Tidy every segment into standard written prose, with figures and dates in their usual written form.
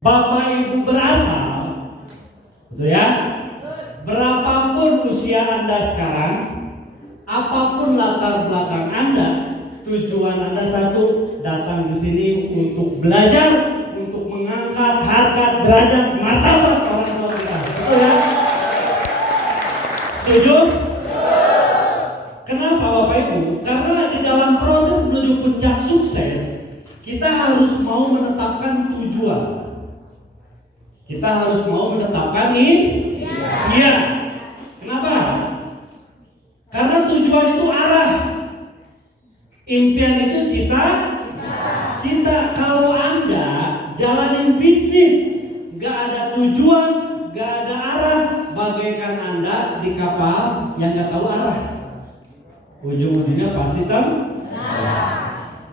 Bapak Ibu berasal, betul ya? Berapapun usia Anda sekarang, apapun latar belakang Anda, tujuan Anda satu, datang di sini untuk belajar, untuk mengangkat harkat, derajat, martabat orang tua kita, betul ya? Setuju? Kenapa Bapak Ibu? Karena di dalam proses menuju puncak sukses, kita harus mau menetapkan tujuan. Kita harus mau menetapkan ini. Iya. Kenapa? Karena tujuan itu arah. Impian itu cita. Kalau Anda jalanin bisnis, gak ada tujuan, gak ada arah, bagaikan Anda di kapal yang gak tahu arah. Ujung-ujungnya pasti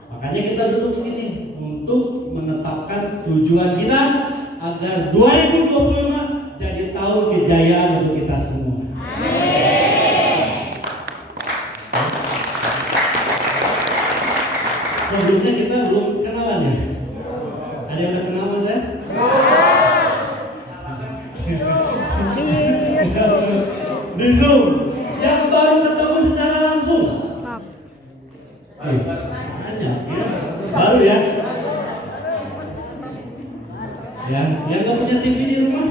makanya kita duduk sini untuk menetapkan tujuan kita agar 2025 jadi tahun kejayaan untuk kita semua. Amin. Sebelumnya kita belum kenalan ya? Ada yang udah kenal sama saya? Di Zoom. Yang baru ketemu secara langsung? Banyak ya? Baru ya? Ya, yang gak punya TV di rumah?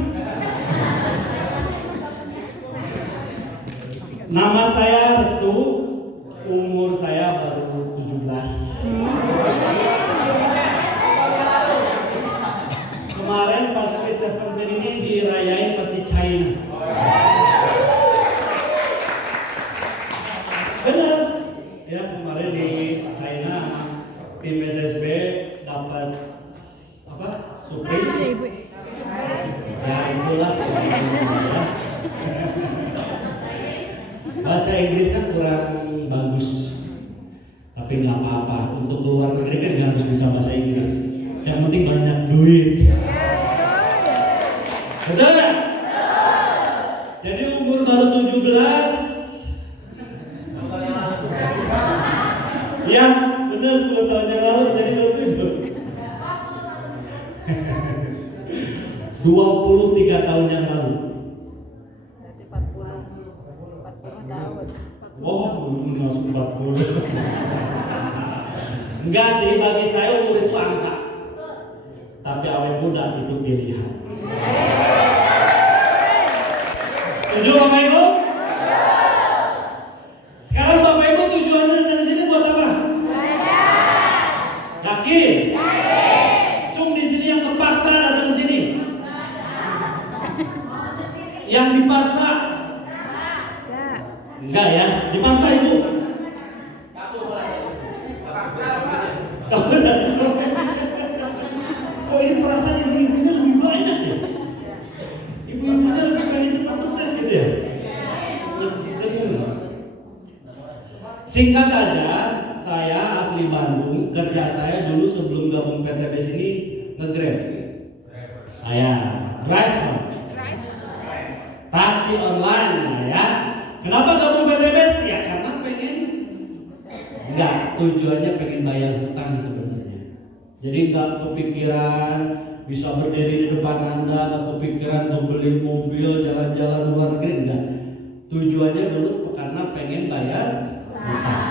Nama saya Restu, umur saya baru 17. Kemarin pas Sweet Seventeen ini dirayain pas di China. Benar, ya kemarin di China tim SSB dapat apa? Surprise. Ya itulah. Bahasa Inggrisnya kurang bagus, tapi nggak apa-apa. Untuk keluar negeri kan nggak harus bisa bahasa Inggris. Yang penting banyak duit. Betul nggak? Jadi umur baru 17. Ya, benar 10 tahun yang lalu jadi 27. 23 tahun yang lalu. Berarti 40 tahun. Oh, belum masuk 40. Enggak sih, bagi saya umur itu angka. Tapi awet muda itu pilihan. Setuju Bapak Ibu? Sekarang Bapak Ibu tujuannya dari sini buat apa? Yakin? Cung di sini yang kepaksa datang sini. Yang dipaksa? Enggak ya, dipaksa Ibu. Kok ini perasaan ibu-ibunya lebih banyak ya? Ibu-ibunya lebih pengen cepat sukses gitu ya? Singkat aja, saya asli Bandung. Kerja saya dulu sebelum gabung PTBS ini nge-Grab. Driver. Taksi online ya. Kenapa gabung PTBS? Ya karena pengen. Enggak, tujuannya pengen bayar hutang sebenarnya. Jadi enggak kepikiran bisa berdiri di depan Anda, enggak kepikiran untuk beli mobil, jalan-jalan luar negeri, enggak. Tujuannya dulu karena pengen bayar hutang.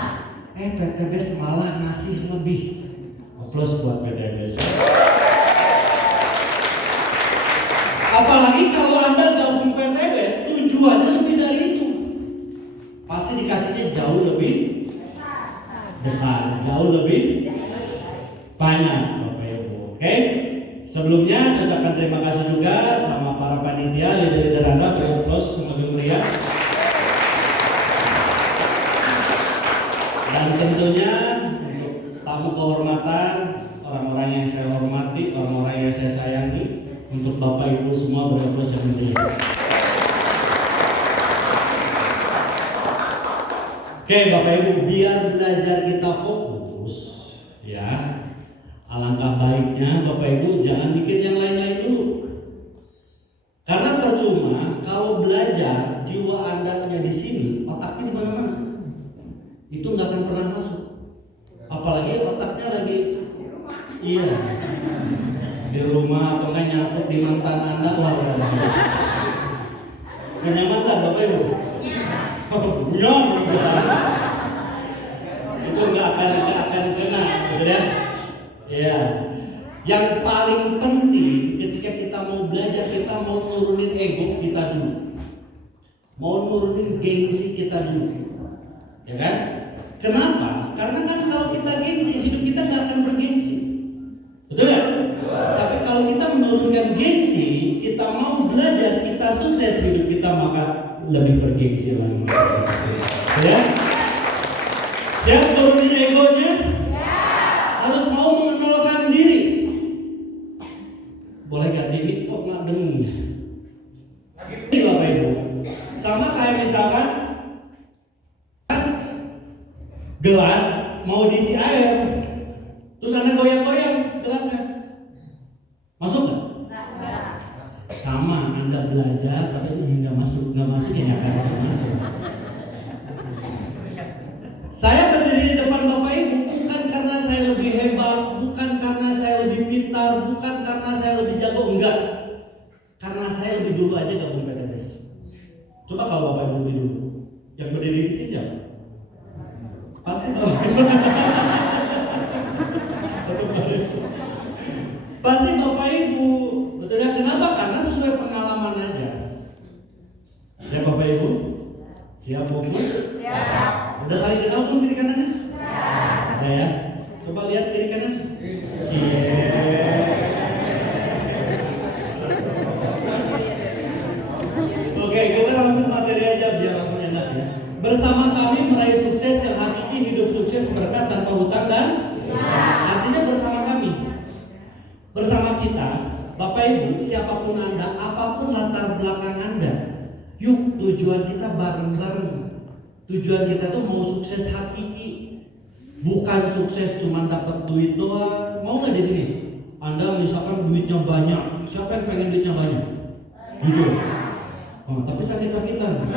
PTBS malah ngasih lebih. Aplaus buat PTBS. Apalagi kalau Anda gabung PTBS, tujuannya lebih dari itu. Pasti dikasihnya jauh lebih besar, jauh lebih banyak Bapak Ibu. Oke? Sebelumnya saya ucapkan terima kasih juga sama para panitia, leader-leader Anda, beri aplaus semoga meriah. Dan tentunya untuk tamu kehormatan, orang-orang yang saya hormati, orang-orang yang saya sayangi, untuk Bapak Ibu semua beri aplaus yang meriah. Oke Bapak Ibu, biar belajar kita fokus ya. Alangkah baiknya Bapak Ibu jangan bikin yang lain-lain dulu. Karena percuma kalau belajar jiwa Anda di sini, otaknya di mana-mana. Itu nggak akan pernah masuk. Apalagi otaknya lagi iya. di rumah atau nggak nyangkut di mantan Anda, wah punya mantan Bapak Ibu? Punya. Itu nggak akan kena, betul ya? Ya. Yang paling penting ketika kita mau belajar, kita mau nurunin ego kita dulu, mau nurunin gengsi kita dulu, ya kan? Kenapa? Karena kan kalau kita gengsi, hidup kita nggak akan bergengsi, betul ya? Tapi kalau kita menurunkan gengsi, kita mau belajar, kita sukses, hidup kita maka lebih bergengsi lagi. Ya? Siap turunin egonya? Harus mau mengenalkan diri. Boleh gak timid kok nggak dengung ya? Ini Bapak Ibu, sama kayak misalkan gelas mau diisi air, terus Anda goyang-goyang gelasnya, masuk nggak? Sama, Anda belajar tapi ini nggak masuk ya nggak akan masuk. Saya berdiri di depan Bapak Ibu bukan karena saya lebih hebat, bukan karena saya lebih pintar, bukan karena saya lebih jago, enggak. Karena saya lebih dulu aja gabung PTBS. Coba kalau Bapak Ibu lebih dulu, yang berdiri di sini siapa? Pasti Bapak Ibu. Pasti Bapak Ibu, betul ya? Kenapa? Karena sesuai pengalaman aja. Siap Bapak Ibu? Siap fokus? Siap. Udah saling kenal belum kiri kanannya? Ada ya? Coba lihat kiri kanan. Oke, kita langsung materi aja biar langsung enak ya. Bersama kami meraih sukses yang hakiki, hidup sukses berkat tanpa hutang dan artinya bersama kami. Bersama kita, Bapak Ibu, siapapun Anda, apapun latar belakang Anda, yuk tujuan kita bareng-bareng. Tujuan kita tuh mau sukses hakiki, bukan sukses cuma dapat duit doang. Mau nggak di sini? Anda misalkan duitnya banyak, siapa yang pengen duitnya banyak? Jujur. Oh, tapi sakit-sakitan.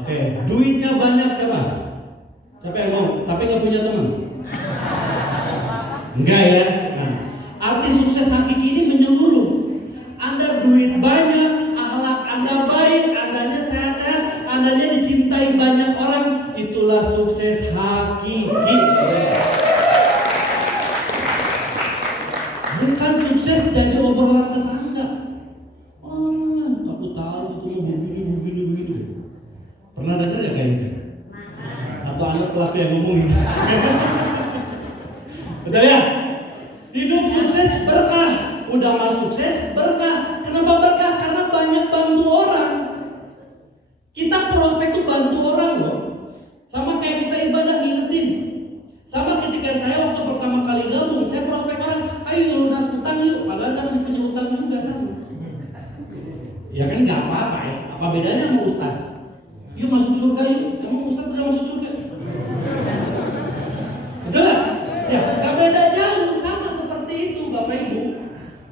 Oke, duitnya banyak siapa? Siapa yang mau? Tapi nggak punya teman? Enggak ya. Nah, arti sukses hakiki ini menyeluruh. Anda duit banyak, Anda baik, Andanya sehat-sehat, Andanya dicintai banyak orang, itulah sukses hakiki. Bukan sukses jadi obrolan tetangga. Oh, aku tahu itu begini. Pernah dengar ya kayaknya? Atau anak pelaku yang ngomongin? Betul ya? Hidup sukses berkah, udah mah sukses berkah. Kenapa berkah? Karena banyak bantu orang. Kita prospek tuh bantu orang loh. Sama kayak kita ibadah ngingetin. Sama ketika saya waktu pertama kali gabung, saya prospek orang, ayo lunas utang yuk. Padahal saya masih punya utang juga sama. Ya kan nggak apa-apa ya. Apa bedanya sama ustaz? Yuk masuk surga yuk. Emang ustaz udah masuk surga? Betul nggak? Ya, nggak beda jauh, sama seperti itu Bapak Ibu.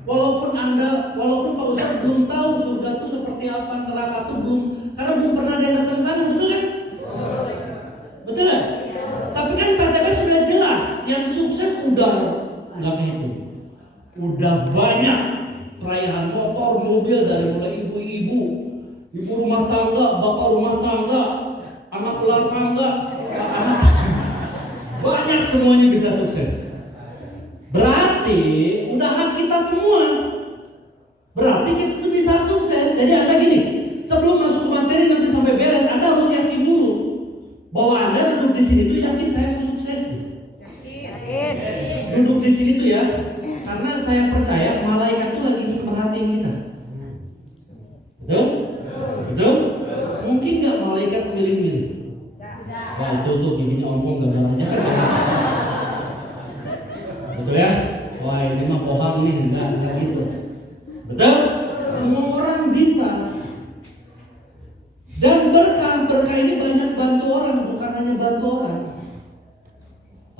Walaupun Pak Ustadz belum tahu surga itu seperti apa, neraka itu belum, karena belum pernah dia datang sana, betul kan? Betul kan? Tapi kan PTB sudah jelas, yang sukses udah nggak gitu, udah banyak perayaan motor, mobil dari mulai ibu rumah tangga, bapak rumah tangga, anak ular tangga, anak banyak semuanya bisa sukses. Berarti udah hak kita semua. Berarti kita tuh bisa sukses. Jadi Anda gini, sebelum masuk ke materi nanti sampai beres, Anda harus yakin dulu bahwa Anda duduk di sini tuh yakin saya mau sukses. Yakin. Duduk di sini tuh ya, karena saya percaya malaikat tuh lagi merhatiin kita. Betul? Betul? Mungkin nggak malaikat milih-milih? Wah itu tuh gini ompong gak jalannya kan? Betul ya? Wah ini mah pohang nih, enggak gitu. Betul? Semua orang bisa. Dan berkah ini banyak bantu orang, bukan hanya bantu orang.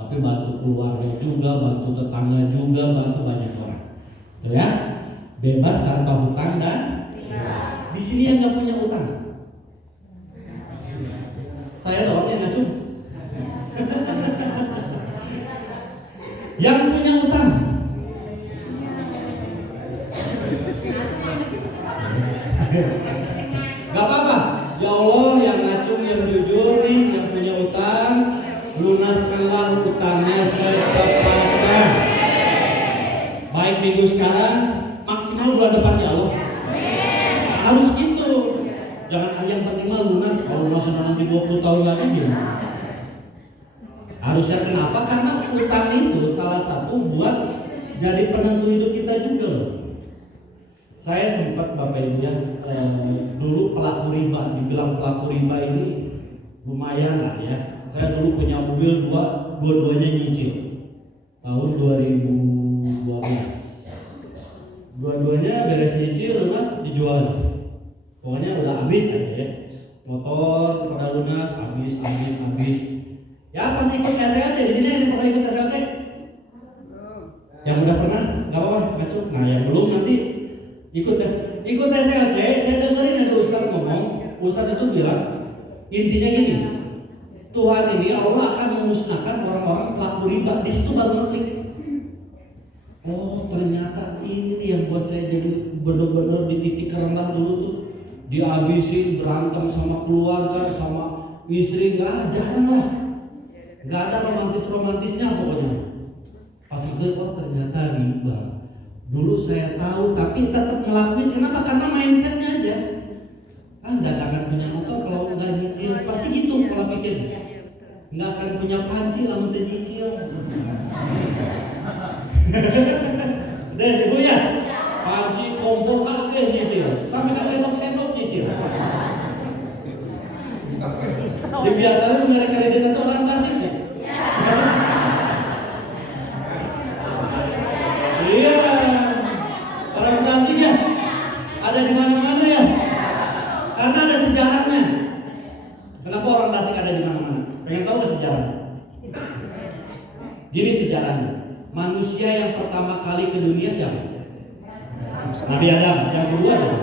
Tapi bantu keluarga juga, bantu tetangga juga, bantu banyak orang. Betul ya? Bebas tanpa hutang dan di sini yang nggak punya hutang. Saya doang yang ngacung. Yang punya utang. Gak apa-apa. Ya Allah, yang ngacung, yang jujur nih, yang punya utang, lunaskanlah utangnya secepatnya. Baik minggu sekarang, maksimal bulan depan ya Allah. Harus gitu. Jangan yang penting mah lunas. Kalau lunas nanti 20 tahun lagi ya. Harusnya kenapa? Karena utang itu salah satu buat jadi penentu hidup kita juga loh. Saya sempat Bapak Ibu ya, dulu pelaku riba. Dibilang pelaku riba ini lumayan lah ya. Saya dulu punya mobil dua-duanya nyicil tahun 2012. Dua-duanya beres nyicil, lunas, dijual. Pokoknya udah habis aja ya. Motor pada lunas, habis. Ya pasti ikut SLC di sini, yang pernah ikut SLC? Yang udah pernah, nggak apa-apa, ngacu. Nah yang belum nanti ikut ya. Ikut SLC, saya dengerin ada Ustadz ngomong. Ustadz itu bilang, intinya gini, Tuhan ini Allah akan memusnahkan orang-orang pelaku riba. Di situ baru ngeklik. Oh ternyata ini yang buat saya jadi bener-bener di titik rendah dulu tuh. Dihabisin, berantem sama keluarga, sama istri, jarang lah. Gak ada romantisnya pokoknya. Pas itu ternyata riba. Dulu saya tahu tapi tetap ngelakuin. Kenapa? Karena mindsetnya aja. Gak akan punya motor kalau nggak nyicil. Pasti gitu kalau pikir. Nggak akan punya panci lamun teu nyicil. Dan ibu ya, panci kompor kabeh nyicil. Sampai ke sendok nyicil. Jadi biasanya mereka kredit itu orang Tasik ya. Iya, orang Tasik ya. Ada di mana-mana ya. Karena ada sejarahnya. Kenapa orang Tasik ada di mana-mana? Pengen tahu nggak sejarahnya? Gini sejarahnya. Manusia yang pertama kali ke dunia siapa? Nabi Adam. Yang kedua siapa?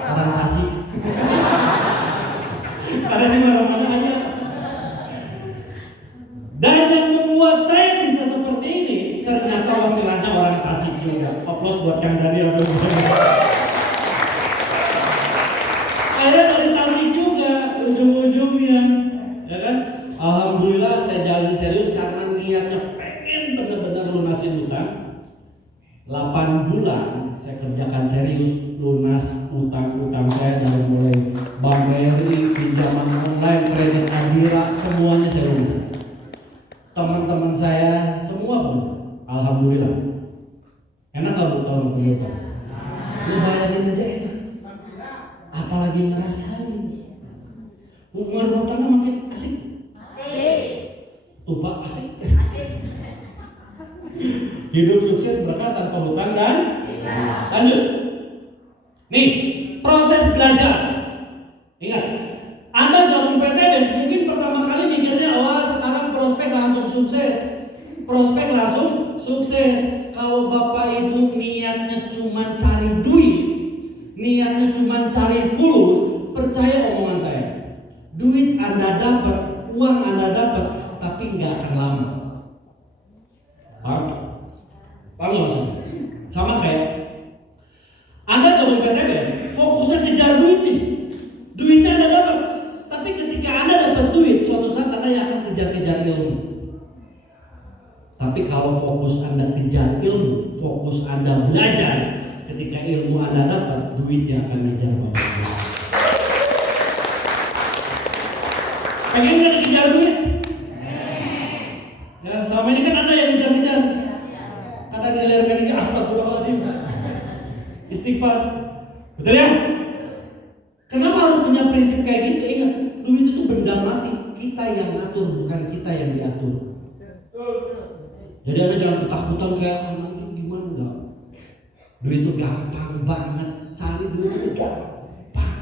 Orang Tasik. Ada di mana-mana aja. Dan yang membuat saya bisa seperti ini ternyata wasilahnya orang Tasik juga. Aplaus buat Kang Daniel. Akhirnya dari Tasik juga ujung-ujungnya, ya kan? Alhamdulillah saya jalan serius karena niatnya pengen benar-benar lunasin utang. 8 bulan saya kerjakan serius lunas utang-utang saya dari mulai Bank BRI, pinjaman online, kredit Adira, semuanya saya lunas. Teman-teman saya semua pun, alhamdulillah. Enak kalau punya utang. Lu bayarin aja enak. Apalagi ngerasain. Umur utangnya makin asik. Tuh Pak, asik. Hidup sukses berkah tanpa hutang dan lanjut. Nih, proses belajar. Ingat, Anda gabung PTBS mungkin pertama kali mikirnya, wah sekarang prospek langsung sukses. Prospek langsung sukses. Kalau Bapak Ibu niatnya cuma cari duit, niatnya cuma cari fulus, percaya omongan saya. Duit Anda dapat, uang Anda dapat, tapi nggak akan lama. Paham? Paham maksudnya? Sama kayak Anda gabung PTBS, fokusnya kejar duit nih. Duitnya Anda dapat, tapi ketika Anda dapat duit, suatu saat Anda yang akan kejar-kejar ilmu. Tapi kalau fokus Anda kejar ilmu, fokus Anda belajar, ketika ilmu Anda dapat, duitnya akan ngejar Bapak. Pengen nggak dikejar duit? Ya, selama ini kan Anda yang ngejar-ngejar. Anda dilahirkan ini astagfirullahaladzim. Istighfar. Betul ya? Kenapa harus punya prinsip kayak gitu? Ingat, duit itu benda mati. Kita yang ngatur, bukan kita yang diatur. Jadi Anda jangan ketakutan kayak nanti gimana enggak. Duit itu gampang banget. Cari duit itu gampang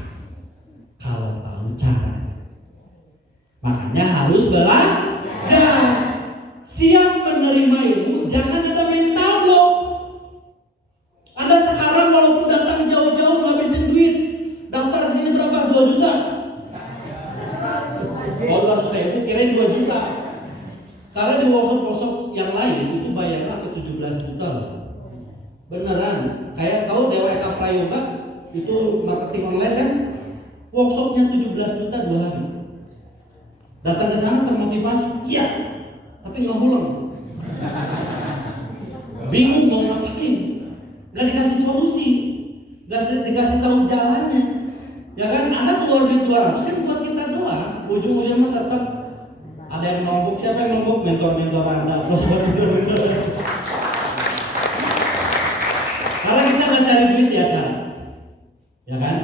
kalau tahu cara. Makanya harus belajar. Siap menerima ilmu, jangan ada mental block. Anda sekarang walaupun datang jauh-jauh ngabisin duit, daftar sini berapa? 2 juta. Kalau 200.000 kirain 2 juta. Karena di workshop yang lain itu itu bayarnya sampai 17 juta loh. Beneran, kayak tahu Dewa Eka Prayoga itu marketing online kan, workshopnya 17 juta 2 hari. Datang ke sana termotivasi, iya, tapi nggak pulang. Bingung mau ngapain, nggak dikasih solusi, nggak dikasih tahu jalannya. Ya kan, Anda keluar duit 200 kan buat kita doang. Ujung-ujungnya tetap ada yang nombok. Siapa yang nombok? Mentor-mentor Anda. Plus buat mentor-mentor. Karena kita nggak cari duit di acara, ya kan?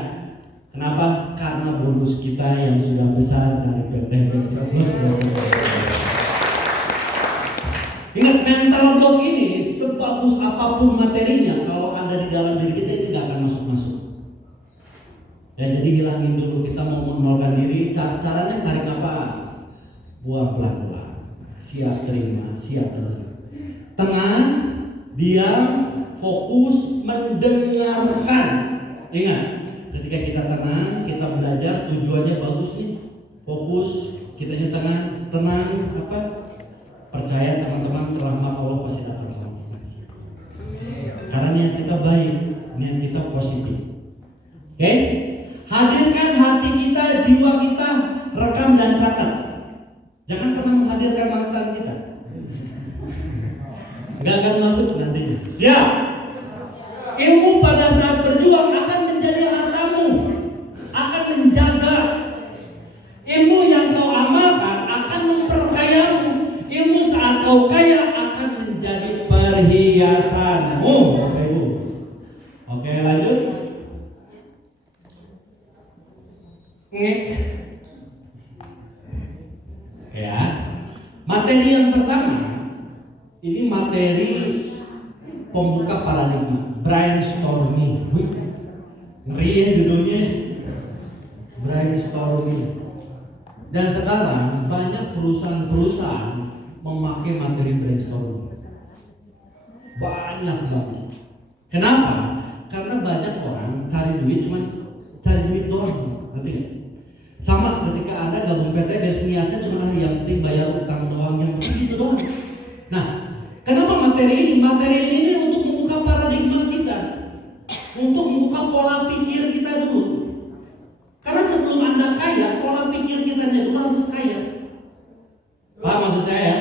Kenapa? Karena bonus kita yang sudah besar dari PT Bexerus. Ingat, mental block ini sebagus apapun materinya, kalau ada di dalam diri kita itu nggak akan masuk-masuk. Ya, jadi hilangin dulu. Kita mau menolkan diri. Caranya tarik nafas, buang pelan-pelan, siap terima, siap terima, tenang, diam, fokus, mendengarkan. Ingat, ketika kita tenang, kita belajar, tujuannya bagus nih, fokus, kitanya tenang, apa? Percaya teman-teman, rahmat Allah pasti datang sama kita. Karena niat kita baik, niat kita positif. Oke? Hadirkan hati kita, jiwa kita, rekam dan catat. Jangan pernah menghadirkan mantan kita. Gak akan masuk nantinya. Siap. Ilmu pada saat berjuang akan menjadi hartamu, akan menjaga. Ilmu yang kau amalkan akan memperkayamu. Ilmu saat kau kaya akan menjadi perhiasanmu. Oke, Bu. Oke, lanjut. Ngek. Ya. Materi yang pertama, ini materi pembuka paradigma, brainstorming. Ngeri ya judulnya, brainstorming. Dan sekarang banyak perusahaan-perusahaan memakai materi brainstorming. Banyak banget. Kenapa? Karena banyak orang cari duit cuma cari duit doang, ngerti nggak? Sama ketika Anda gabung PT, niatnya cuma yang penting bayar utang doang, yang penting itu doang. Nah, kenapa materi ini? Materi ini untuk membuka paradigma kita, untuk membuka pola pikir kita dulu. Karena sebelum Anda kaya, pola pikir kita dulu harus kaya. Paham maksud saya?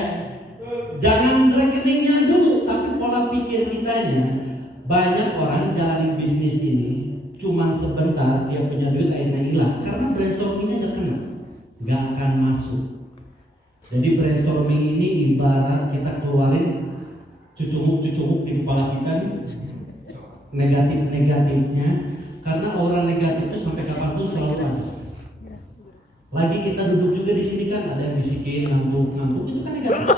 Jangan rekeningnya dulu, tapi pola pikir kitanya. Banyak orang jalani bisnis ini cuma sebentar, dia punya duit akhirnya hilang karena brainstormingnya gak kena, gak akan masuk. Jadi brainstorming ini ibarat kita keluarin cucumuk di kepala kita nih, negatif-negatifnya, karena orang negatif itu sampai kapanpun selalu ada. Lagi kita duduk juga di sini kan ada yang bisikin ngantuk itu kan negatif.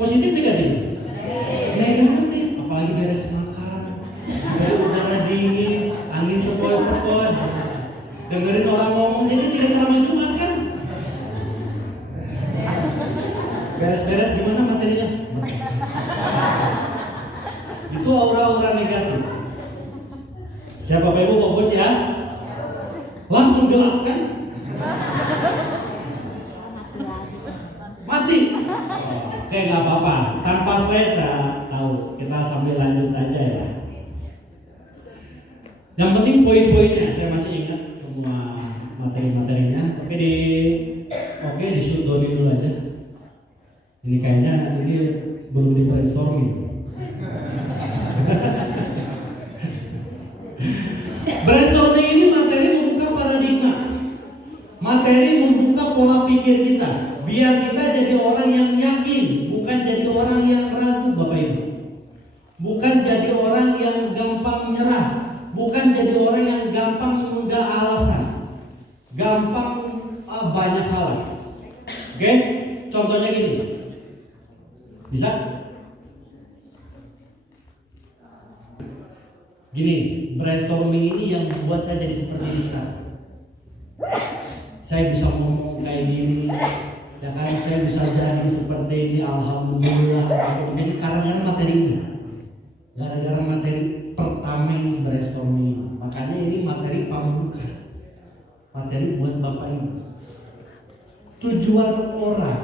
Positif negatif? Negatif, apalagi beres makan, dari udara dingin, angin sepoi-sepoi, dengerin orang ngomong, jadi tidak ceramah Jumat kan? Beres-beres gimana materinya? Itu aura-aura negatif. Siapa Bapak Ibu fokus ya? Langsung gelap kan? Mati. Oke, nggak apa-apa. Tanpa slide saya tahu. Kita sambil lanjut aja ya. Yang penting poin-poinnya saya masih ingat semua materi-materinya. Oke di shoot dulu aja. Ini kayaknya ini belum di brainstorming. Brainstorming ini materi membuka paradigma, materi membuka pola pikir kita, biar kita jadi orang yang yakin, bukan jadi orang yang ragu, Bapak Ibu. Bukan jadi orang yang gampang menyerah, bukan jadi orang yang gampang menunda alasan, gampang banyak hal. Oke, contohnya gini, bisa? Gini, brainstorming ini yang membuat saya jadi seperti ini sekarang. Saya bisa ngomong kayak gini, ya kan? Saya bisa jadi seperti ini, alhamdulillah. Ini gara-gara materi ini, gara-gara materi pertama ini brainstorming ini. Makanya ini materi pamungkas, materi buat Bapak Ibu. Tujuan orang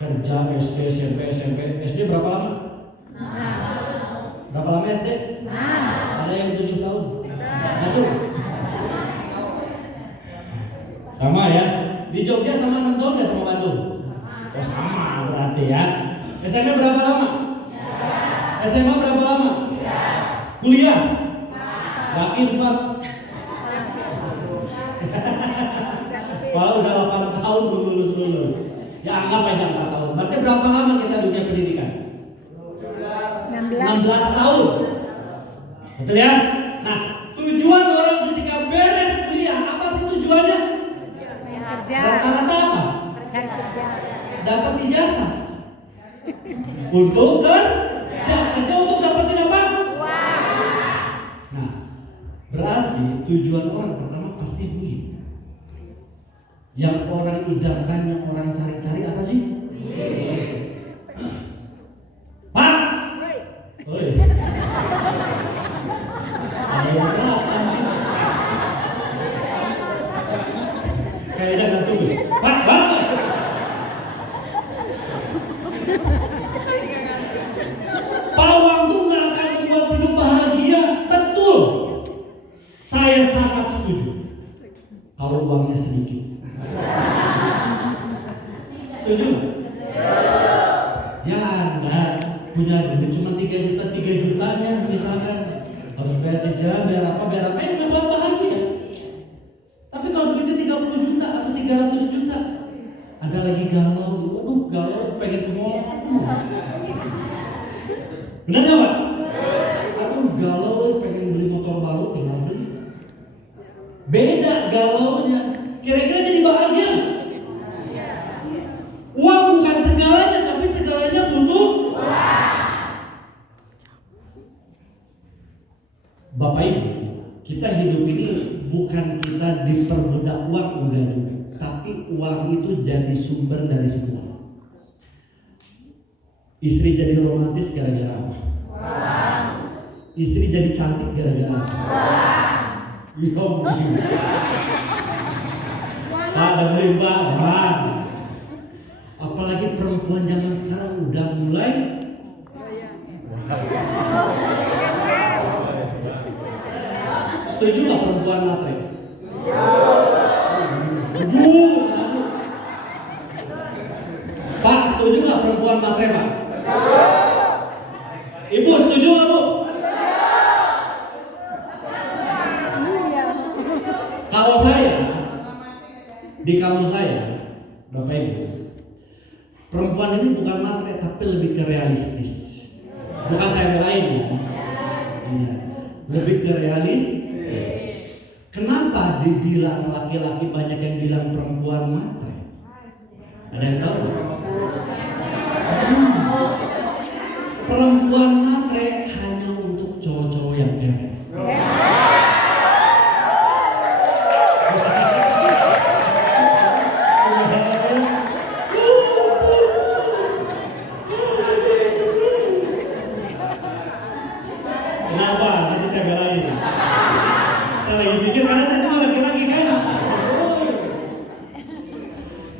Kerja SD, SMP berapa lama? Berapa lama SD? Ada yang 7 tahun? Maju. Sama ya. Di Jogja sama 6 tahun ya sama Bandung? Oh sama berarti ya. SMA berapa lama? SMA berapa lama? Kuliah? Yakin Pak? Kalau udah 8 tahun belum lulus. Ya anggap aja 4 tahun. Berarti berapa lama kita dunia pendidikan? 16 tahun. Betul ya? Nah, tujuan orang ketika beres kuliah, apa sih tujuannya? Kerja. Rata-rata apa? Cari kerja. Dapat ijazah. Untuk kerja untuk dapetin apa? Nah, berarti tujuan orang pertama pasti duit. Yang orang idamkan, yang orang cari-cari apa sih? Pak? Oi. Ada yang belakang. Kayaknya nggak tuh. Pak, banget. Pawang tuh nggak akan membuat hidup bahagia. Betul. Saya sangat setuju. Kalau uangnya sedikit. Setuju? Ya Anda punya duit cuma 3 jutanya misalkan harus bayar cicilan, bayar apa yang membuat bahagia. Tapi kalau duitnya 30 juta atau 300 juta, ada lagi galau pengen ke mall. Benar nggak Pak? Galau pengen beli motor baru, tinggal beli. Beda galaunya. Kira-kira jadi bahagia? Uang bukan segalanya, tapi segalanya butuh uang. Bapak Ibu, kita hidup ini bukan kita diperbudak uang udah juga, tapi uang itu jadi sumber dari semua. Istri jadi romantis gara-gara apa? Istri jadi cantik gara-gara apa? Pak dengerin Pak. Apalagi perempuan zaman sekarang udah mulai setuju nggak perempuan matre? Setuju. Pak setuju nggak perempuan matre Pak? Ibu setuju nggak Bu? Kalau saya di kampus saya, Bapak Ibu, perempuan ini bukan matre tapi lebih ke realistis. Bukan saya belain ya. Iya. Lebih ke realistis. Kenapa dibilang laki-laki banyak yang bilang perempuan matre? Ada yang tahu? Perempuan matre hanya untuk cowok-cowok yang kere.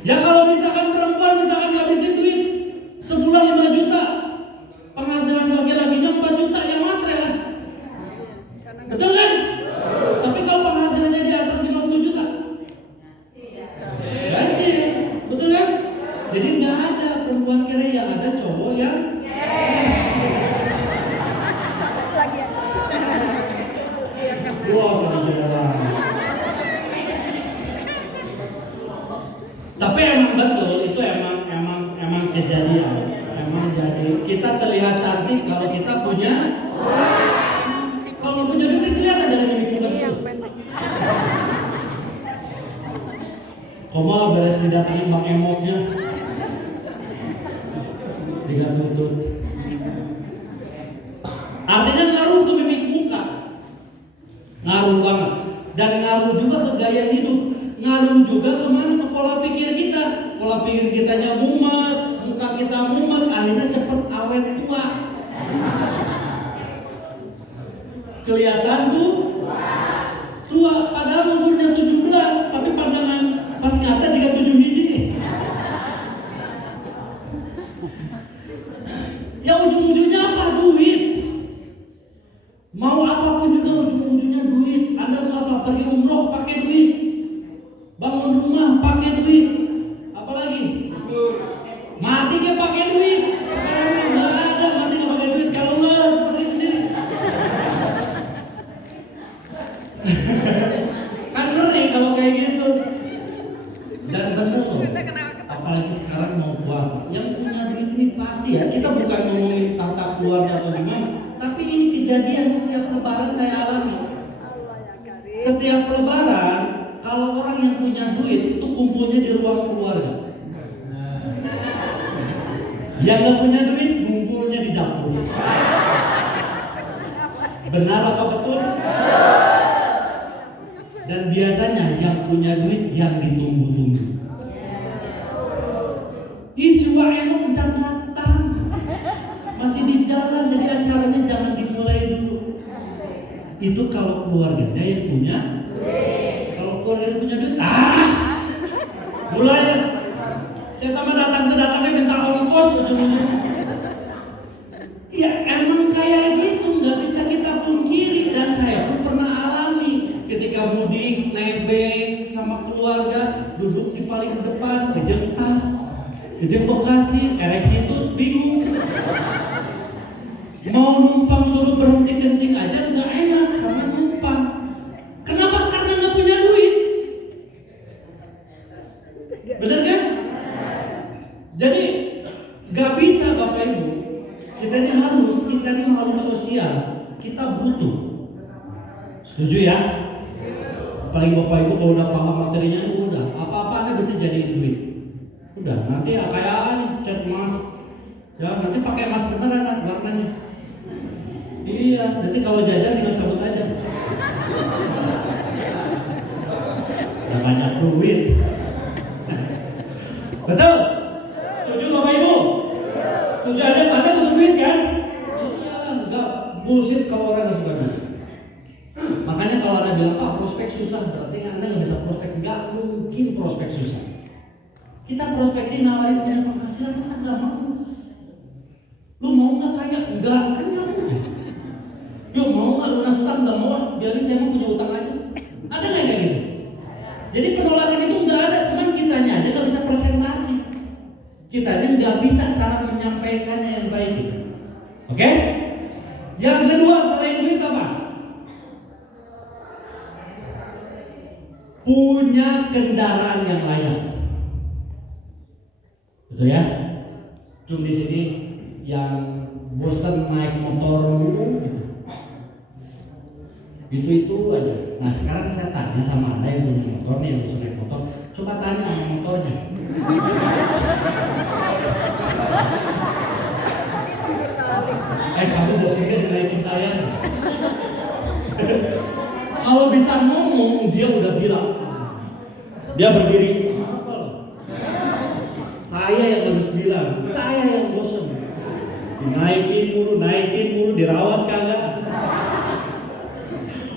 Ya kalau misalkan perempuan ngabisin duit sebulan 5 juta, penghasilan laki-lakinya 4 juta, yang matre lah. Betul kan? Tapi kalau penghasilannya di atas 50 juta, gaji, betul kan? Jadi nggak ada perempuan kere, yang ada cowok yang Tapi emang betul, itu emang kejadian. Emang jadi kita terlihat cantik kalau kita punya. Kalau punya duit kelihatan dari mimik muka itu. Koma beres didatangin bang emoknya, dengan tutut. Artinya ngaruh ke mimik muka, ngaruh banget, dan ngaruh juga ke gaya hidup. Ngaruh juga kemana, ke pola pikir kita. Pola pikir kitanya mumet, muka kita mumet, akhirnya cepet awet tua. Kelihatan tuh tua, padahal umurnya 17, tapi pandangan pas ngaca 37 hiji. Ya ujung-ujungnya apa? Duit. Mau apapun juga ujung-ujungnya duit. Anda mau apa? Pergi umroh pakai duit. Bangun rumah pakai duit. Apalagi? Mati dia pakai duit. Sekarang nggak ada mati nggak pakai duit. Kalau nggak pergi sendiri. Kan ngeri kalau kayak gitu. Dan bener loh. Apalagi sekarang mau puasa. Yang punya duit ini pasti ya. Kita bukan ngomongin tata keluarga atau gimana. Tapi ini kejadian setiap lebaran saya alami. Setiap lebaran, kalau orang yang punya duit itu kumpulnya di ruang keluarga. Yang nggak punya duit kumpulnya di dapur. Benar apa betul? Dan biasanya yang punya duit yang ditunggu-tunggu. Si Waeno kencang datang, masih di jalan, jadi acaranya jangan dimulai dulu. Itu kalau keluarganya yang punya. Kalau keluarga punya duit, mulai. Saya tambah datangnya minta ongkos ujung-ujungnya. Ya emang kayak gitu, nggak bisa kita pungkiri. Dan saya pun pernah alami ketika mudik, nebeng sama keluarga, duduk di paling depan, kejeng tas. Kejeng Bekasi, erek hitut, bingung. Mau numpang suruh berhenti kencing aja nggak enak karena numpang. Kenapa? Karena nggak punya duit. Benar kan? Jadi nggak bisa Bapak Ibu. Kita ini makhluk sosial. Kita butuh. Setuju ya? Paling Bapak Ibu kalau udah paham materinya, udah apa-apa Anda bisa jadi duit. Udah, nanti kayak cat emas. Ya, nanti pakai emas beneran warnanya. Iya, nanti kalau jajan tinggal cabut aja. Udah banyak duit. Betul? Setuju Bapak Ibu? Setuju aja, Anda butuh duit kan? Iya, enggak bullshit kalau orang nggak suka duit. Makanya kalau Anda bilang, Pak prospek susah, berarti Anda nggak bisa prospek. Nggak mungkin prospek susah. Kita prospek ini nawarin punya penghasilan, masa nggak mau? Lu mau nggak kaya? Enggak, kan nggak mungkin. Yuk mau nggak lunas utang? Nggak mau, biarin saya mau punya utang aja. Ada nggak kayak gitu? Jadi penolakan itu nggak ada, cuman kitanya aja nggak bisa presentasi. Kitanya nggak bisa cara menyampaikannya yang baik. Oke? Yang kedua selain duit apa? Punya kendaraan yang layak. Betul ya? Cuma di sini yang bosan naik motor dulu gitu. Itu aja. Nah sekarang saya tanya sama Anda yang punya motor nih, yang bosan naik motor, coba tanya sama motornya. Kamu bosannya dinaikin saya. Kalau bisa ngomong dia udah bilang. Dia berdiri. Saya yang harus bilang, saya yang bosan. Dinaikin mulu, dirawat kagak.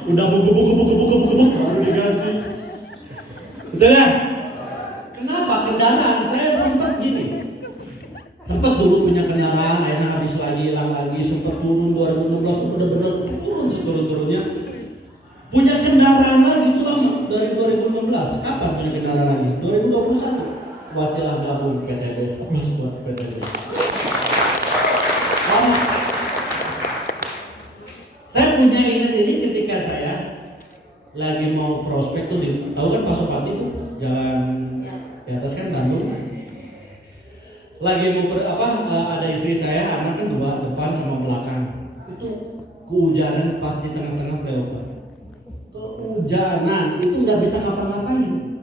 Udah buku baru diganti. Betul ya? Kenapa? Kendaraan saya sempat gini. Sempat dulu punya kendaraan, akhirnya habis lagi, hilang lagi, sempat turun 2016 udah benar turun seturun-turunnya. Punya kendaraan lagi itu lama dari 2016. Kapan punya kendaraan lagi? 2021. Wasilah gabung PTBS, terus buat PTBS. Saya punya ingat ini ketika saya lagi mau prospek tuh tahu kan Pak Sopati tuh jalan di atas kan Bandung. Lagi mau ada istri saya, anak kan dua, depan sama belakang. Itu kehujanan pas di tengah-tengah flyover. Kehujanan itu nggak bisa ngapa-ngapain.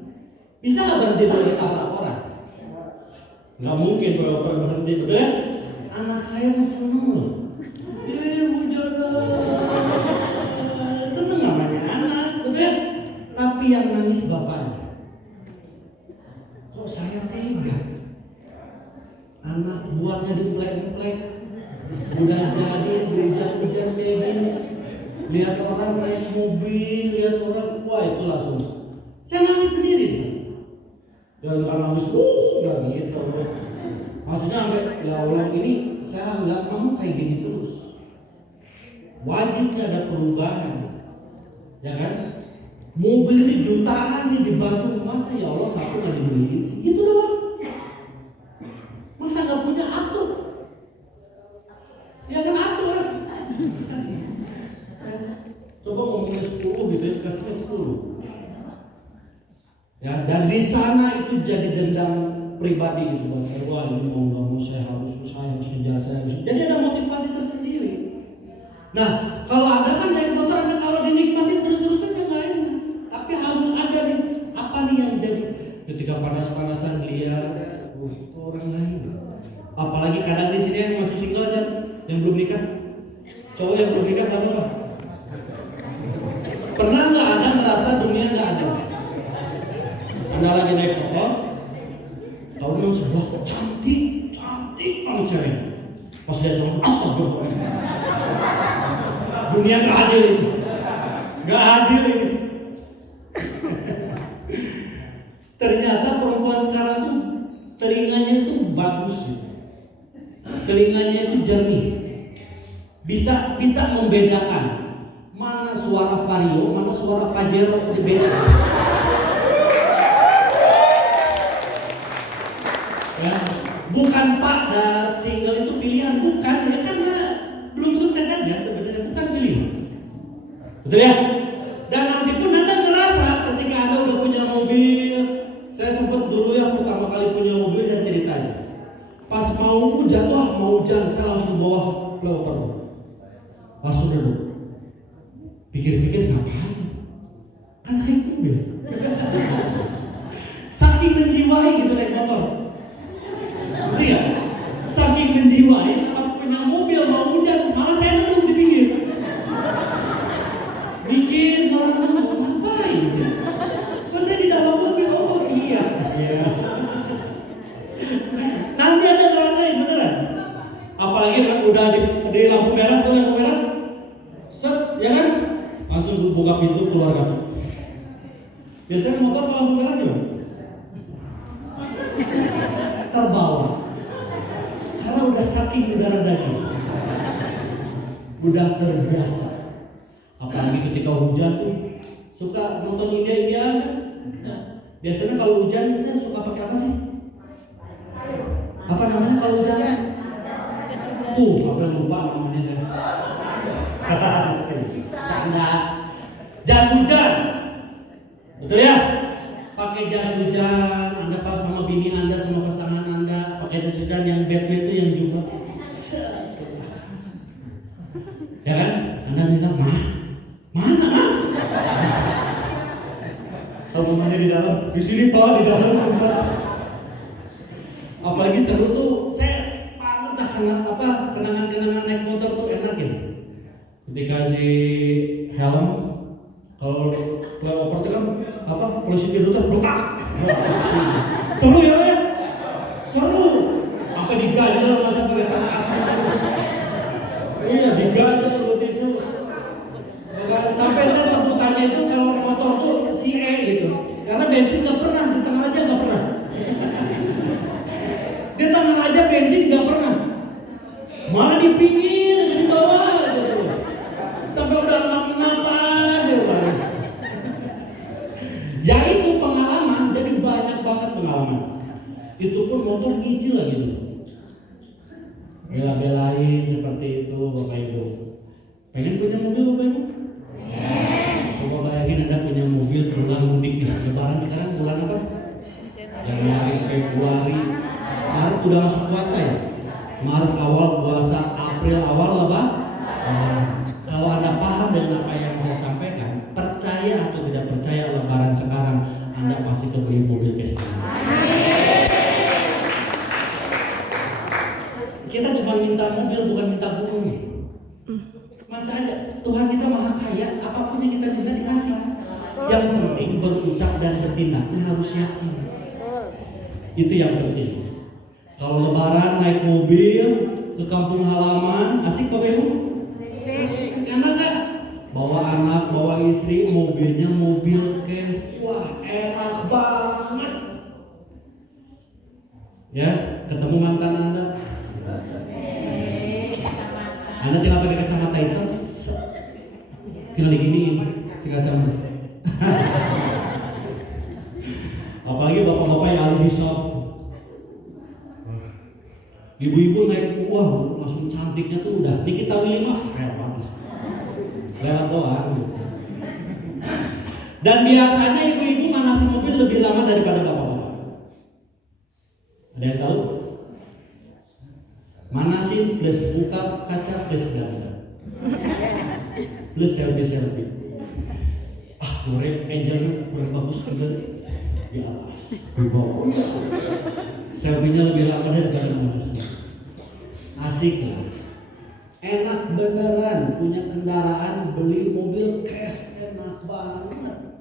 Bisa nggak berhenti dulu ditabrak orang? Nggak mungkin flyover berhenti, betul ya? Anak saya mah seneng loh. Hujanan, seneng namanya anak, betul ya? Tapi yang nangis bapaknya. Kok saya tega? Anak buahnya diplek-plek, udah jadi hujan-hujan kayak gini. Lihat orang naik mobil, lihat orang, wah itu langsung. Saya nangis sendiri. Dan nangis, nggak gitu. Maksudnya sampai ya Allah ini saya nggak mau kayak gini terus. Wajibnya ada perubahan, ya kan? Mobil ini jutaan nih di Bandung, masa ya Allah satu nggak dibeliin? Gitu doang. Masa nggak punya atur? Ya kan atur. Coba ngomongnya 10 gitu ya, kasihnya 10. Ya, dan di sana itu jadi dendam pribadi gitu buat saya. Wah ini mau nggak mau saya harus kejar, saya harus. Jadi ada motivasi tersendiri. Nah, kalau ada kan naik motor, ada kalau dinikmatin terus-terusan ya nggak enak. Tapi harus ada nih, apa nih yang jadi ketika panas-panasan lihat orang lain. Apalagi kadang di sini yang masih single aja, yang belum nikah, cowok yang belum nikah tahu apa? Pernah nggak ada merasa dunia nggak ada? Anda lagi naik motor, tahu yang sebelah cantik banget cewek. Pas dia cowok, astagfirullah. Dunia nggak adil ini, nggak adil ini. Ternyata perempuan sekarang tuh telinganya itu bagus, gitu. Telinganya itu jernih, bisa membedakan mana suara Vario, mana suara Pajero, dibedakan. Ya, bukan Pak, single itu pilihan, bukan ya, karena belum sukses saja sebenarnya, bukan pilihan. Betul ya? Dan nanti pun Anda ngerasa ketika Anda udah punya mobil. Saya sempat dulu ya pertama kali punya mobil, saya cerita aja. Pas mau hujan, saya langsung bawa pullover. Langsung duduk. Pikir-pikir ngapain? Kan naik mobil. Saking menjiwai gitu naik motor. Betul ya? Saking menjiwai, pas punya mobil mau hujan, malah saya duduk di pinggir. Mikir malah mau ngapain? Pas saya di dalam mobil, oh iya. Nanti Anda ngerasain beneran. Apalagi udah di lampu merah tuh, lampu merah, set, ya kan? Langsung buka pintu keluar kantor. Biasanya motor kalau lampu merah gimana? Terbawa. Karena udah saking udara daging, udah terbiasa. Apalagi ketika hujan tuh suka nonton India kan? Nah, biasanya kalau hujan kan suka pakai apa sih? Apa namanya kalau hujan? Apa lupa namanya saya. Canda. Jas hujan. Betul ya? Pakai jas hujan, Anda pas sama bini Anda, sama pasangan Anda, pakai jas hujan yang Batman itu yang jubah. Ya kan? Anda bilang, mana? Kalau mamanya di dalam, di sini Pak, di dalam. Apalagi seru tuh, saya banget lah kenangan naik motor tuh enak ya. Ketika si helm, kalau flyover itu kan kalau si tidur tuh betak. Seru ya Pak? Seru. Sampai diganjel masa pakai tas. Iya diganjel tuh tisu. Sampai saya sebutannya itu kalau motor tuh si gitu. Karena bensin nggak pernah, di tengah aja nggak pernah. Di tengah aja bensin nggak pernah. Malah di pinggir, di bawah gitu. Sampai udah ngapa gitu. Ya itu pengalaman, jadi banyak banget pengalaman. Itu pun motor nyicil lagi dulu. Bela-belain seperti itu Bapak Ibu. Pengen punya mobil Bapak Ibu? Coba bayangin Anda punya mobil pulang mudik nih. Lebaran sekarang bulan apa? Januari, Februari, Maret udah masuk puasa ya? Maret awal puasa, April awal apa? Kalau Anda paham dengan apa yang saya sampaikan, percaya atau tidak percaya Lebaran sekarang, Anda pasti kebeli mobil Vespa. Kita cuma minta mobil, bukan minta gunung nih. Masa aja Tuhan kita maha kaya, apapun yang kita minta dikasih. Yang penting berucap dan bertindaknya harus yakin. Itu yang penting. Kalau Lebaran naik mobil ke kampung halaman, asik Bapak Ibu? Asik. Enak kan? Bawa anak, bawa istri, mobilnya mobil cash, wah enak banget. Ya, ketemu ketemu mantan Anda, Anda tinggal pakai kacamata hitam, tinggal diginiin si kacamata. Apalagi bapak-bapak yang ahli hisab, ibu-ibu naik, wah langsung cantiknya tuh udah dikit tahu 5 lewat doang. Dan biasanya ibu-ibu manasin mobil lebih lama daripada bapak-bapak. Ada yang tahu? Manasin plus buka kaca plus ganda plus selfie. Goreng enjelnya kurang bagus juga di atas, di bawah. Selfie-nya lebih lama daripada manasin. Asik lah. Enak beneran punya kendaraan, beli mobil cash, enak banget.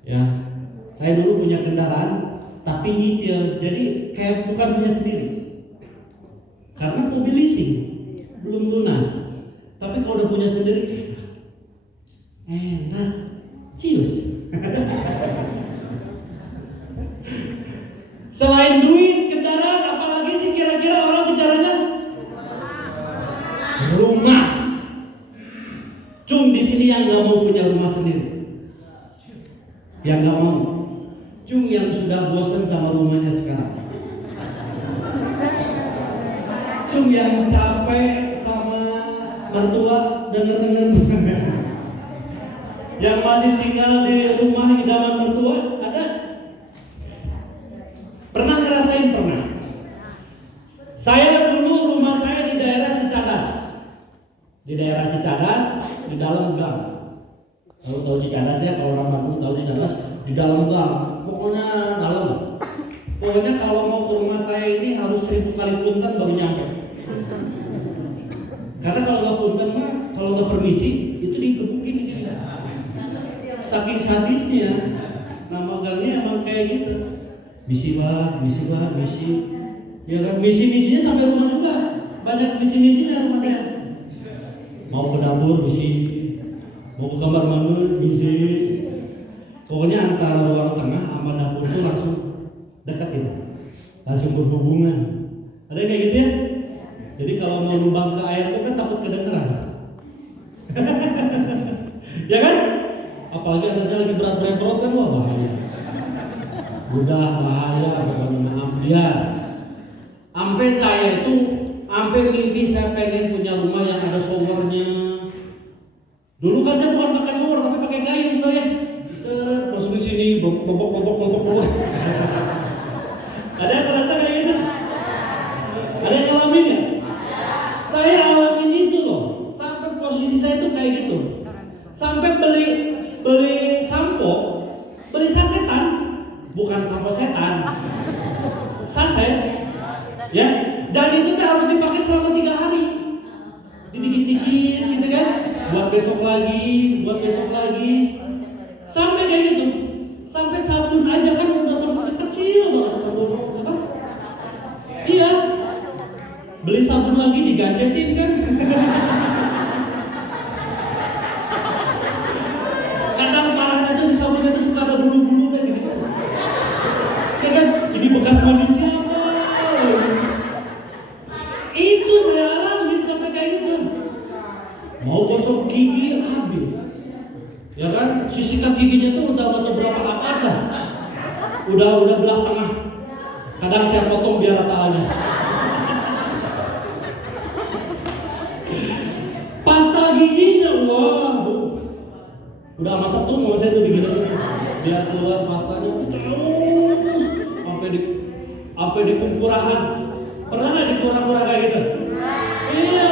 Ya, saya dulu punya kendaraan tapi nyicil, jadi kayak bukan punya sendiri. Karena mobil leasing, belum lunas. Tapi kalau udah punya sendiri, enak, cius. Selain duit, kendaraan, apalagi sih kira-kira orang bicaranya? Rumah. Cung di sini yang nggak mau punya rumah sendiri, yang nggak mau. Cung yang sudah bosan sama rumahnya sekarang. Cung yang capek sama mertua denger. Yang masih tinggal di rumah idaman mertua ada? Pernah ngerasain? Pernah. Saya dulu rumah saya di daerah Cicadas. Di daerah Cicadas, di dalam gang. Kalau tahu Cicadas ya, kalau orang Bandung tahu Cicadas, di dalam gang. Pokoknya dalam. Pokoknya kalau mau ke rumah saya ini harus 1000 kali punten baru nyampe. Karena kalau nggak punten mah, kalau nggak permisi, itu dikebukin di sini. Saking sadisnya, nama gangnya emang kayak gitu. Misi. Ya kan, misi-misinya sampai rumah juga. Banyak misi-misinya rumah saya. Mau ke dapur misi, mau ke kamar mandi misi. Pokoknya antara ruang tengah sama dapur itu langsung dekat gitu, langsung berhubungan. Ada yang kayak gitu ya? Jadi kalau mau lubang ke air itu kan takut kedengeran. Ya kan? Apalagi anaknya lagi berat-berat kan, wah bahaya. Udah bahaya, bukan ya. Sampai saya itu, sampai mimpi saya pengen punya rumah yang ada showernya. Dulu kan saya bukan pakai shower, tapi pakai gayung tuh ya. Set, masuk di sini, bobok. Ada yang merasa kayak gitu? Ada yang ngalamin ya? Saya alamin itu loh. Sampai posisi saya tuh kayak gitu. Sampai beli sampo, beli sasetan, bukan sampo setan, saset, ya. Dan itu tuh harus dipakai selama 3 hari, didikit-dikit gitu kan, buat besok lagi, sampai kayak gitu. Sampai sabun aja kan udah sabunnya kecil banget, sabun apa? Iya, beli sabun lagi digacetin kan. Kadang parahnya tuh si sabunnya tuh suka ada bulu-bulu kan gitu. Ya kan, ini bekas mandi siapa? Itu saya alamin sampai kayak gitu. Mau gosok gigi habis. Ya kan, sisikan giginya tuh udah berapa lapat lah. Udah belah tengah. Kadang saya potong biar rata aja. Pasta giginya, wah, udah sama satu mau saya tuh digini sini, biar keluar pastanya terus sampai di kumpurahan. Pernah nggak di kurang-kurang kayak gitu? Iya,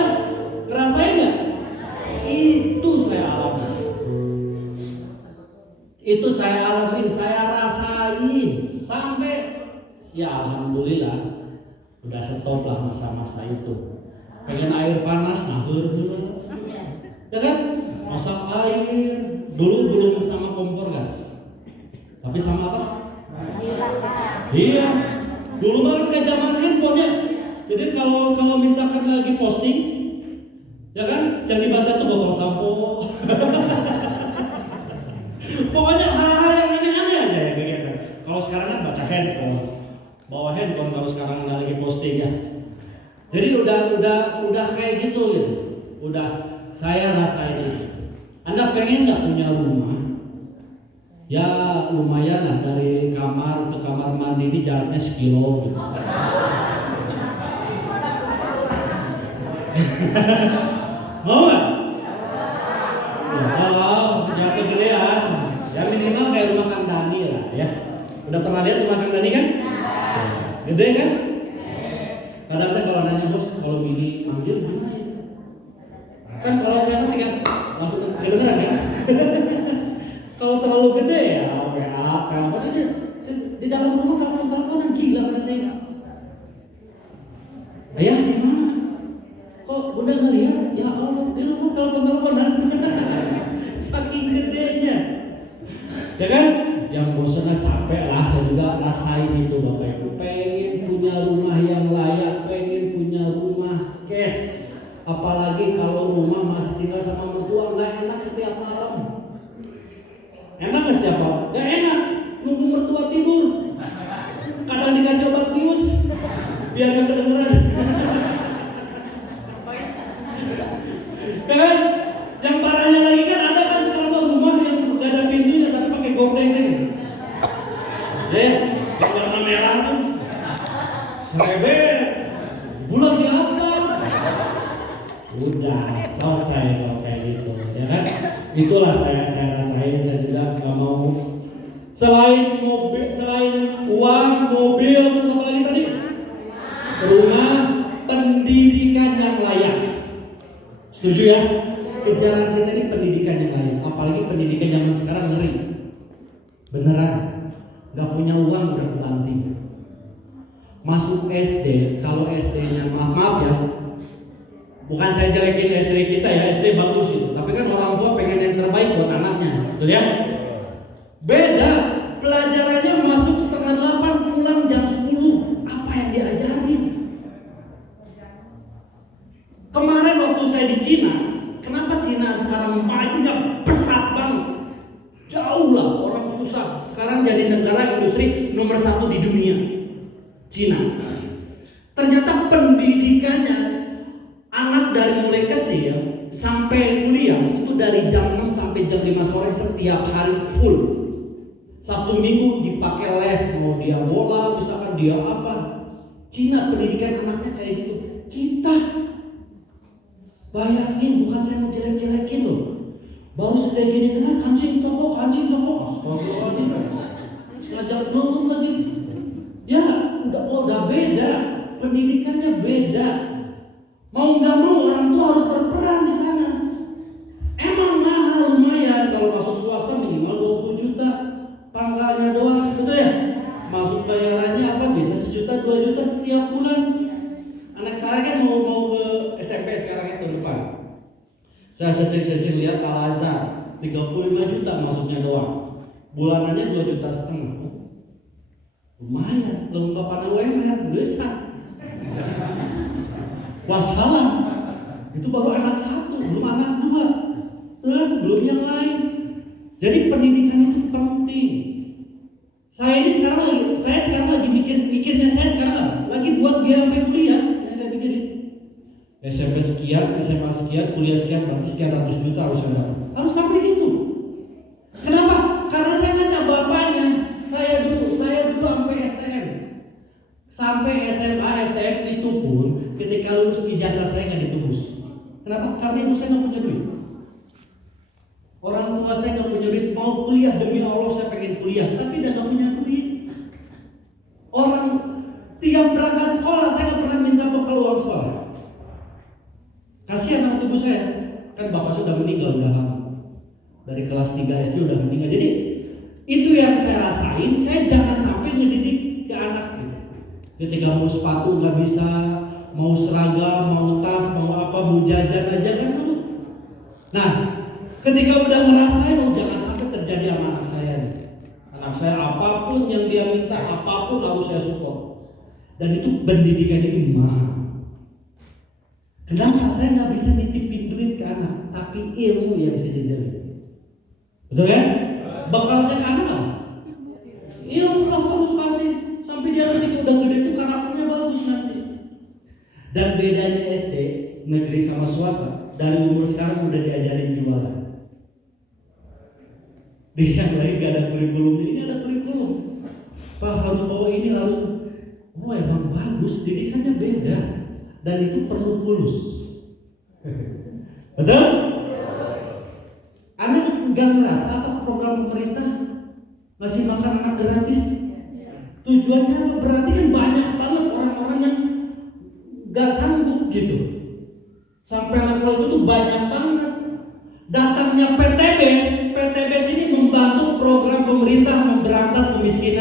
ngerasain nggak? Itu saya alamin, saya rasain sampai ya alhamdulillah udah stop lah masa-masa itu. Pengen air panas, heur. Ya kan? Masak air. Dulu belum sama kompor gas. Tapi sama apa? Iya. Dulu banget kayak zaman handphone ya. Jadi kalau misalkan lagi posting, ya kan? Jangan dibaca tuh botol sampo. Pokoknya hal-hal yang aneh-aneh aja ya kegiatan. Kalau sekarang kan baca handphone. bawa handphone kalau sekarang nggak lagi posting ya. Jadi udah kayak gitu ya. Udah saya rasain itu. Anda pengen nggak punya rumah? Ya lumayan lah, dari kamar ke kamar mandi ini jaraknya sekilo gitu. Mau nggak? Ya, kalau yang kegedean, ya minimal kayak rumah Kang Dani lah ya. Udah pernah lihat rumah Kang Dani kan? Gede kan? Kadang saya kalau nanya bos, kalau Billy manggil gimana ya? Kan kalau saya kan tinggal masuk ke kedengeran kan? Kalau terlalu gede ya WA, apa aja. Di dalam rumah telepon-teleponan gila kata saya. Ayah gimana? Kok udah nggak lihat? Ya Allah, di rumah telepon-teleponan. Saking gedenya. Ya kan? Yang bosannya capek lah, saya juga rasain itu Bapak Ibu. Pengen punya rumah yang layak, pengen punya rumah cash. Apalagi kalau rumah masih tinggal sama mertua, nggak enak setiap malam. Enak nggak setiap malam? Nggak enak. Nunggu mertua tidur. Kadang dikasih obat bius biar nggak kedengeran. Kan? Yang parahnya lagi kan ada kan sekarang rumah yang nggak ada pintunya tapi pakai gorden kan? Ya, yang warna merah tuh. Sebet, bulan diapa? Udah selesai kalau kayak gitu, ya kan? Itulah saya rasain, saya juga nggak mau. Selain mobil, selain uang, mobil, terus apa lagi tadi? Rumah, pendidikan yang layak. Setuju ya? Kejaran kita ini pendidikan yang layak. Apalagi pendidikan zaman sekarang ngeri. Beneran, nggak punya uang udah kebanting. Masuk SD, kalau SD-nya maaf ya. Bukan saya jelekin SD kita ya, SD bagus itu. Tapi kan orang tua pengen yang terbaik buat anaknya, betul ya? Beda, pelajarannya masuk 7:30 pulang jam 10. Apa yang diajarin? Kemarin waktu saya di Cina, kenapa Cina sekarang majunya pesat banget? Jauh lah, orang susah. Sekarang jadi negara industri nomor 1 di dunia, Cina. Ternyata pendidikannya anak dari mulai kecil sampai kuliah itu dari jam 6 sampai jam 5 sore setiap hari full. Sabtu Minggu dipakai les, mau dia bola, misalkan dia apa. Cina pendidikan anaknya kayak gitu. Kita bayangin, bukan saya mau jelek-jelekin loh. Baru sudah gini kan kancing copok. Astagfirullahaladzim. Sengaja banget lagi. Ya udah beda, pendidikannya beda. Mau nggak mau orang tua harus berperan di sana. Emang mahal lumayan, kalau masuk swasta minimal 20 juta pangkalnya doang, betul ya? Masuk bayarannya apa bisa 1 juta 2 juta setiap bulan. Anak saya kan mau ke SMP sekarang itu depan. Saya searching lihat Al Azhar 35 juta masuknya doang. Bulanannya 2,5 juta. Lumayan, lomba pada UMR besar. Wassalam, itu baru anak 1, belum anak 2, belum yang lain. Jadi pendidikan itu penting. Saya sekarang lagi mikirnya saya sekarang lagi buat dia sampai kuliah yang saya pikirin. SMP sekian, SMA sekian, kuliah sekian, berarti sekian ratus juta harus ada. Harus sampai gitu. Kenapa? Karena saya baca bapaknya. Saya dulu sampai STM. Sampai SMA, STM itu pun ketika lulus ijazah saya nggak ditebus. Kenapa? Karena itu saya nggak punya duit. Orang tua saya nggak punya duit, mau kuliah demi Allah saya pengen kuliah, tapi dia nggak punya duit. Orang tiap berangkat sekolah saya nggak pernah minta bekal uang sekolah. Kasihan sama tubuh saya, kan bapak saya sudah meninggal udah lama. Dari kelas 3 SD udah meninggal. Jadi itu yang saya rasain. Saya jangan sampai ngedidik ke anak. Ketika mau sepatu nggak bisa, mau seragam, mau tas, mau apa, mau jajan aja kan dulu. Nah, ketika udah ngerasain, jangan sampai terjadi sama anak saya. Anak saya apapun yang dia minta, apapun harus saya support. Dan itu pendidikan itu mahal. Kenapa saya nggak bisa nitipin duit ke anak, tapi ilmu yang bisa jajalin? Betul kan? Bakalnya ke anak apa? Ilmu lah harus kasih. Sampai dia ketika udah gede itu karakternya bagus nanti. Dan bedanya SD negeri sama swasta, dari umur sekarang udah diajarin jualan. Di yang lain gak ada kurikulum, ini ada kurikulum. Pak harus bawa ini, harus. Oh emang bagus, didikannya beda. Dan itu perlu fulus. Betul? Anda gak ngerasa apa program pemerintah ngasih makan anak gratis? Tujuannya apa? Berarti kan banyak banget orang-orang yang gak sanggup gitu. Sampai level itu tuh banyak banget. Datangnya PTBS ini membantu program pemerintah memberantas kemiskinan